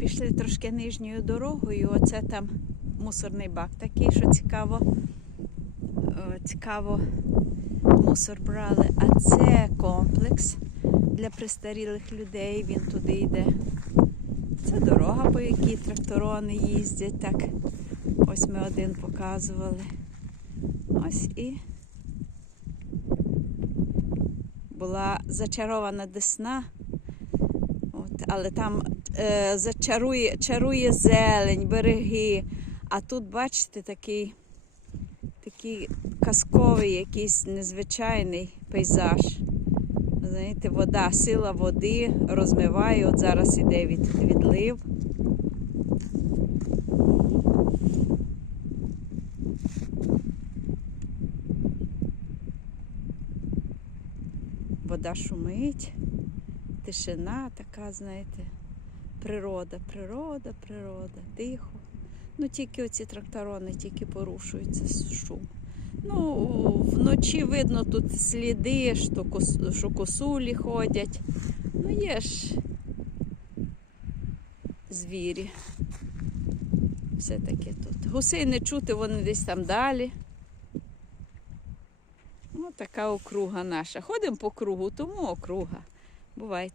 пішли трошки нижньою дорогою. Оце там мусорний бак такий, що цікаво. Цікаво, мусор брали. А це комплекс для престарілих людей. Він туди йде. Це дорога, по якій тракторони їздять. Так, ось ми один показували. Ось і була зачарована десна. Але там е, зачарує чарує зелень, береги. А тут, бачите, такий, такий казковий, якийсь незвичайний пейзаж. Знаєте, вода, сила води розмиває. От зараз іде від, відлив. Вода шумить, тишина така, знаєте, природа, природа, природа, тихо. Ну, тільки оці тракторони тільки порушуються шум. Ну, вночі видно тут сліди, що, кос, що косулі ходять. Ну, є ж звірі. Все-таки тут. Гусей не чути, вони десь там далі. Ось така округа наша. Ходимо по кругу, тому округа. Бувайте.